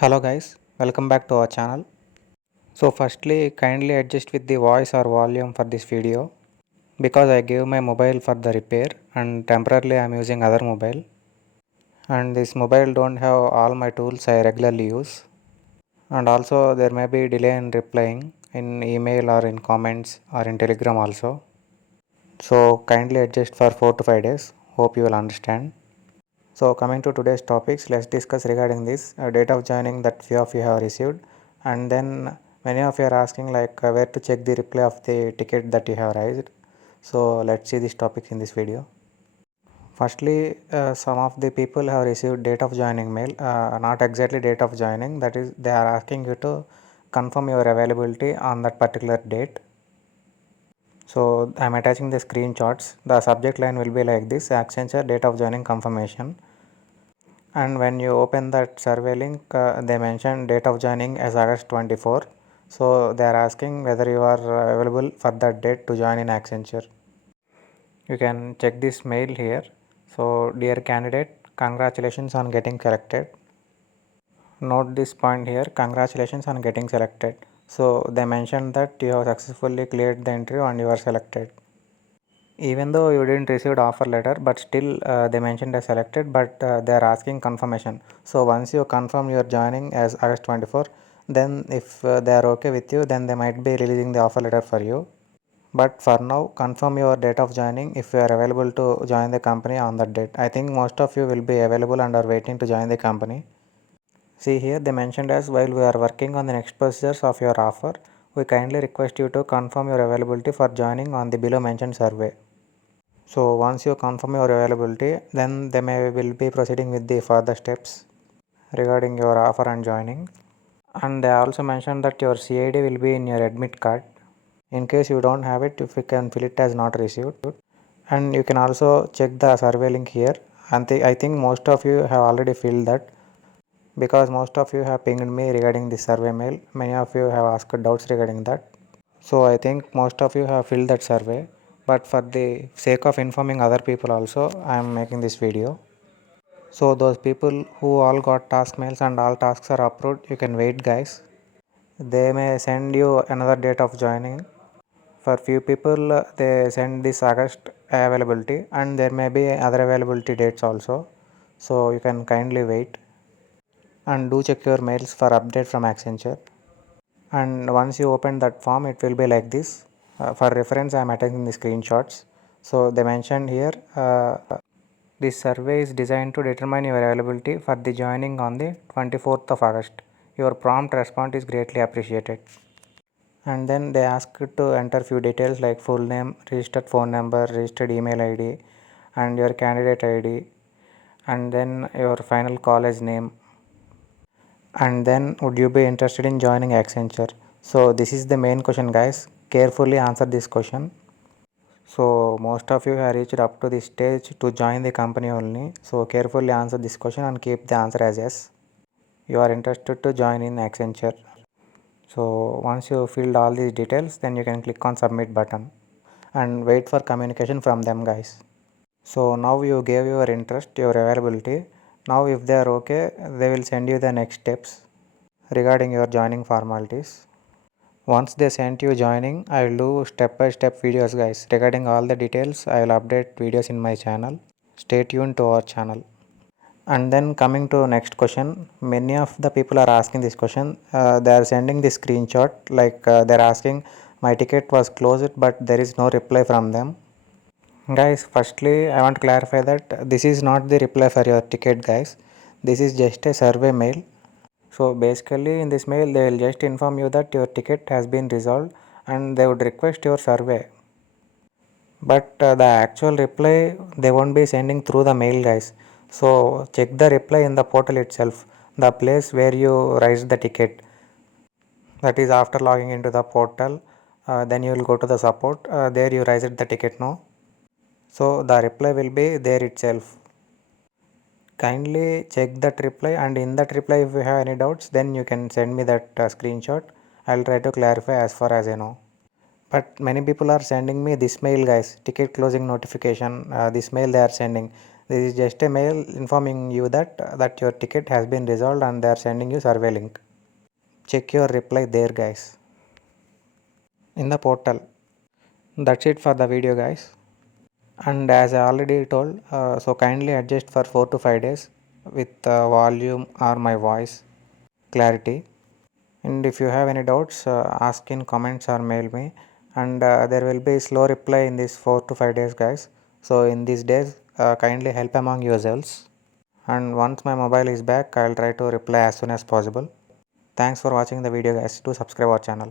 Hello guys, welcome back to our channel. So firstly, kindly adjust with the voice or volume for this video because I gave my mobile for the repair and temporarily I am using other mobile, and this mobile don't have all my tools I regularly use, and also there may be delay in replying in email or in comments or in telegram also. So kindly adjust for 4 to 5 days. Hope you will understand. So coming to today's topics, let's discuss regarding this date of joining that few of you have received, and then many of you are asking where to check the reply of the ticket that you have raised. So let's see this topic in this video. Firstly, some of the people have received date of joining mail, not exactly date of joining. That is, they are asking you to confirm your availability on that particular date. So I am attaching the screenshots. The subject line will be like this: Accenture date of joining confirmation. And when you open that survey link, they mention date of joining as August 24. So they are asking whether you are available for that date to join in Accenture. You can check this mail here. So dear candidate, congratulations on getting selected. Note this point here: congratulations on getting selected. So they mentioned that you have successfully cleared the interview and you are selected. Even though you didn't receive the offer letter, but still they mentioned as selected, but they are asking confirmation. So once you confirm your joining as August 24, then if they are okay with you, then they might be releasing the offer letter for you. But for now, confirm your date of joining if you are available to join the company on that date. I think most of you will be available and are waiting to join the company. See here, they mentioned as while we are working on the next procedures of your offer, we kindly request you to confirm your availability for joining on the below mentioned survey. So once you confirm your availability, then they will be proceeding with the further steps regarding your offer and joining. And they also mentioned that your CID will be in your admit card. In case you don't have it, if you can fill it as not received. And you can also check the survey link here. And I think most of you have already filled that because most of you have pinged me regarding the survey mail. Many of you have asked doubts regarding that. So I think most of you have filled that survey, but for the sake of informing other people also, I am making this video. So those people who all got task mails and all tasks are approved, you can wait guys. They may send you another date of joining. For few people, they send this August availability, and there may be other availability dates also. So you can kindly wait and do check your mails for update from Accenture. And once you open that form, it will be like this. For reference, I am attaching the screenshots. So they mentioned here, this survey is designed to determine your availability for the joining on the 24th of August. Your prompt response is greatly appreciated. And then they ask you to enter few details like full name, registered phone number, registered email ID, and your candidate ID, and then your final college name, and then would you be interested in joining Accenture. So this is the main question guys, carefully answer this question. So most of you have reached up to this stage to join the company only, so carefully answer this question and keep the answer as yes, you are interested to join in Accenture. So once you filled all these details, then you can click on submit button and wait for communication from them guys. So now you gave your interest, your availability. Now if they are okay, they will send you the next steps regarding your joining formalities. Once they sent you joining, I will do step by step videos guys. Regarding all the details, I will update videos in my channel. Stay tuned to our channel. And then coming to next question, many of the people are asking this question. They are sending this screenshot they are asking my ticket was closed but there is no reply from them. Guys, firstly I want to clarify that this is not the reply for your ticket guys. This is just a survey mail. So basically in this mail they will just inform you that your ticket has been resolved and they would request your survey. But the actual reply they won't be sending through the mail guys. So check the reply in the portal itself, the place where you raised the ticket. That is after logging into the portal, then you will go to the support, there you raised the ticket no. So the reply will be there itself. Kindly check that reply, and in that reply if you have any doubts then you can send me that screenshot. I'll try to clarify as far as I know. But many people are sending me this mail guys, ticket closing notification, this mail they are sending. This is just a mail informing you that your ticket has been resolved and they are sending you survey link. Check your reply there, guys, in the portal. That's it for the video, guys. And as I already told, so kindly adjust for 4 to 5 days with volume or my voice clarity. And if you have any doubts, ask in comments or mail me, and there will be slow reply in these 4 to 5 days, guys. So in these days, kindly help among yourselves, and once my mobile is back, I'll try to reply as soon as possible. Thanks for watching the video, guys. Do subscribe our channel.